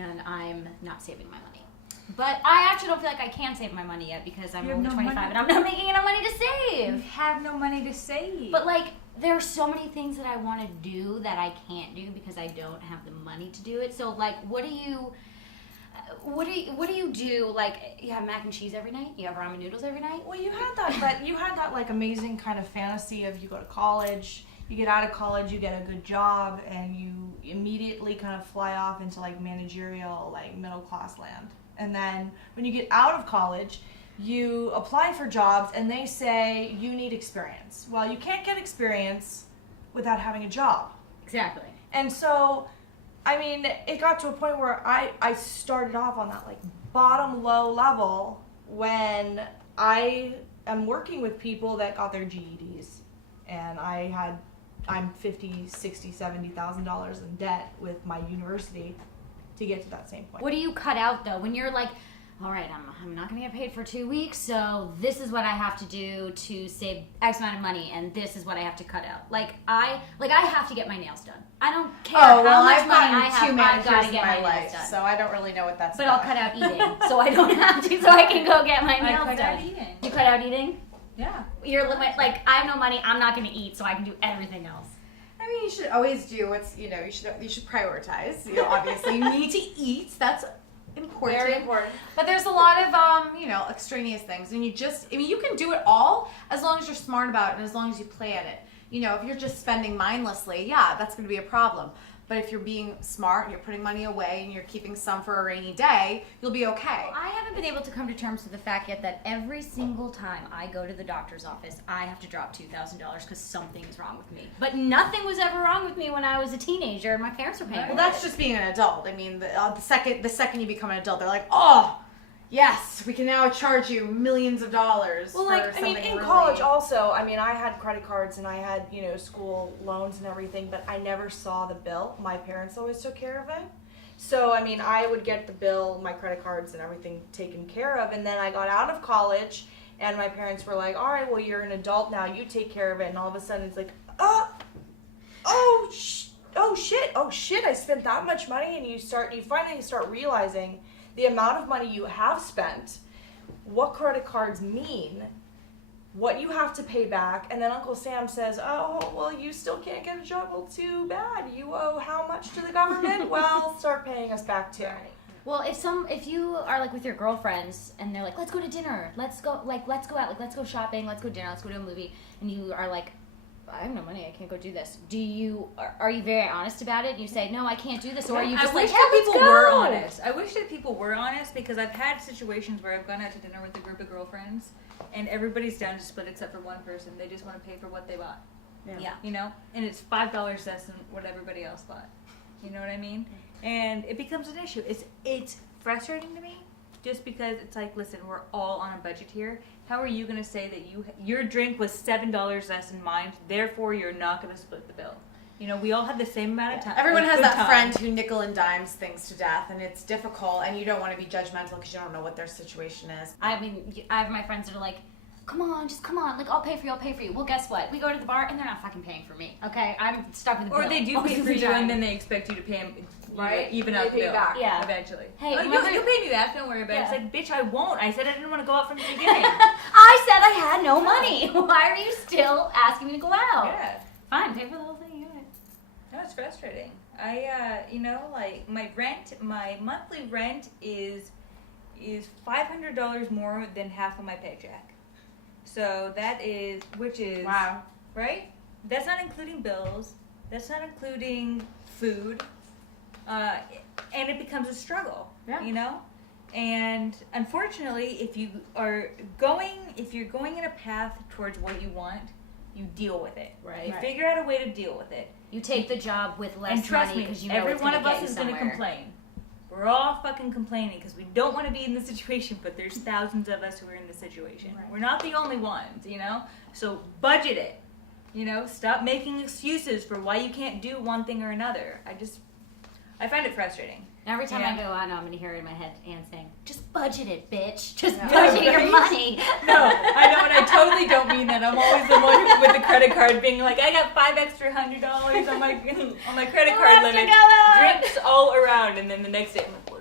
and I'm not saving my money. But I actually don't feel like I can save my money yet because I'm only 25 and I'm not making enough money to save. You have no money to save. But like, there are so many things that I want to do that I can't do because I don't have the money to do it. So like, what do you do? Like, you have mac and cheese every night? You have ramen noodles every night? Well, you had that like amazing kind of fantasy of you go to college, you get out of college, you get a good job, and you immediately kind of fly off into like managerial, like middle class land. And then when you get out of college, you apply for jobs and they say you need experience. Well, you can't get experience without having a job. Exactly. And so, I mean, it got to a point where I started off on that like bottom low level when I am working with people that got their GEDs, and I'm $50,000, $60,000, $70,000 in debt with my university to get to that same point. What do you cut out though when you're like, all right, I'm not gonna get paid for 2 weeks, so this is what I have to do to save X amount of money, and this is what I have to cut out. Like I have to get my nails done. I don't care how much money I have. I've got to get my nails done. So I don't really know what that's But about. I'll cut out eating, so I don't have to. So I can go get my nails done. I cut out eating. You cut out eating? Yeah. You're like, I have no money. I'm not gonna eat, so I can do everything else. I mean, you should always do what's, you should prioritize. Obviously you need to eat. That's important. Very important. But there's a lot of, extraneous things. And you can do it all as long as you're smart about it and as long as you plan it. If you're just spending mindlessly, yeah, that's going to be a problem. But if you're being smart and you're putting money away and you're keeping some for a rainy day, you'll be okay. Well, I haven't been able to come to terms with the fact yet that every single time I go to the doctor's office, I have to drop $2,000 because something is wrong with me. But nothing was ever wrong with me when I was a teenager and my parents were paying for it. Well, that's just being an adult. I mean, the second you become an adult, they're like, oh, yes, we can now charge you millions of dollars. Well, in college also, I had credit cards and I had, school loans and everything, but I never saw the bill. My parents always took care of it. So, I would get the bill, my credit cards and everything taken care of, and then I got out of college and my parents were like, all right, well, you're an adult now, you take care of it, and all of a sudden it's like, oh shit, I spent that much money, and you finally start realizing the amount of money you have spent, what credit cards mean, what you have to pay back, and then Uncle Sam says, oh, well, you still can't get a job. Well, too bad. You owe how much to the government? Well, start paying us back too. Well, if you are like with your girlfriends and they're like, let's go to dinner, let's go out, let's go shopping, let's go dinner, let's go to a movie, and you are like, I have no money, I can't go do this. Are you very honest about it? And you say, no, I can't do this, or are you just I wish like, that let's people go? were honest. I wish that people were honest because I've had situations where I've gone out to dinner with a group of girlfriends and everybody's down to split except for one person. They just want to pay for what they bought. Yeah. And it's $5 less than what everybody else bought. You know what I mean? And it becomes an issue. It's frustrating to me just because it's like, listen, we're all on a budget here. How are you going to say that your drink was $7 less than mine, therefore you're not going to split the bill? We all have the same amount of time. Everyone has that time. friend who nickel and dimes things to death, and it's difficult, and you don't want to be judgmental because you don't know what their situation is. I have my friends that are like, come on, like, I'll pay for you. Well, guess what? We go to the bar and they're not fucking paying for me, okay? I'm stuck with the bill. Or they do pay for you and then they expect you to pay them, right? Even out the bill. Back. Yeah. Eventually. Hey, you'll pay me back, don't worry about it. It's like, bitch, I won't. I said I didn't want to go out from the beginning. I said I had no money. Why are you still asking me to go out? Yeah. Fine, pay for the whole thing. You know. No, it's frustrating. My monthly rent is $500 more than half of my paycheck. So which is wow, right? That's not including bills. That's not including food, and it becomes a struggle. Yeah. And unfortunately, if you're going in a path towards what you want, you deal with it. Right. You figure out a way to deal with it. You take the job with less And trust money me, because you know every it's one gonna of get us you is going to somewhere. complain. We're all fucking complaining because we don't want to be in this situation, but there's thousands of us who are in this situation. Right. We're not the only ones, So budget it. Stop making excuses for why you can't do one thing or another. I find it frustrating. Every time Yeah. I go out, I'm going to hear it in my head Anne saying, just budget it, bitch. Just Yeah. budget Right? your money. No, I know, and I totally don't mean that. I'm always the one with the credit card being like, I got $5 extra $100 on my credit card limit. Drinks all around, and then the next day I'm like,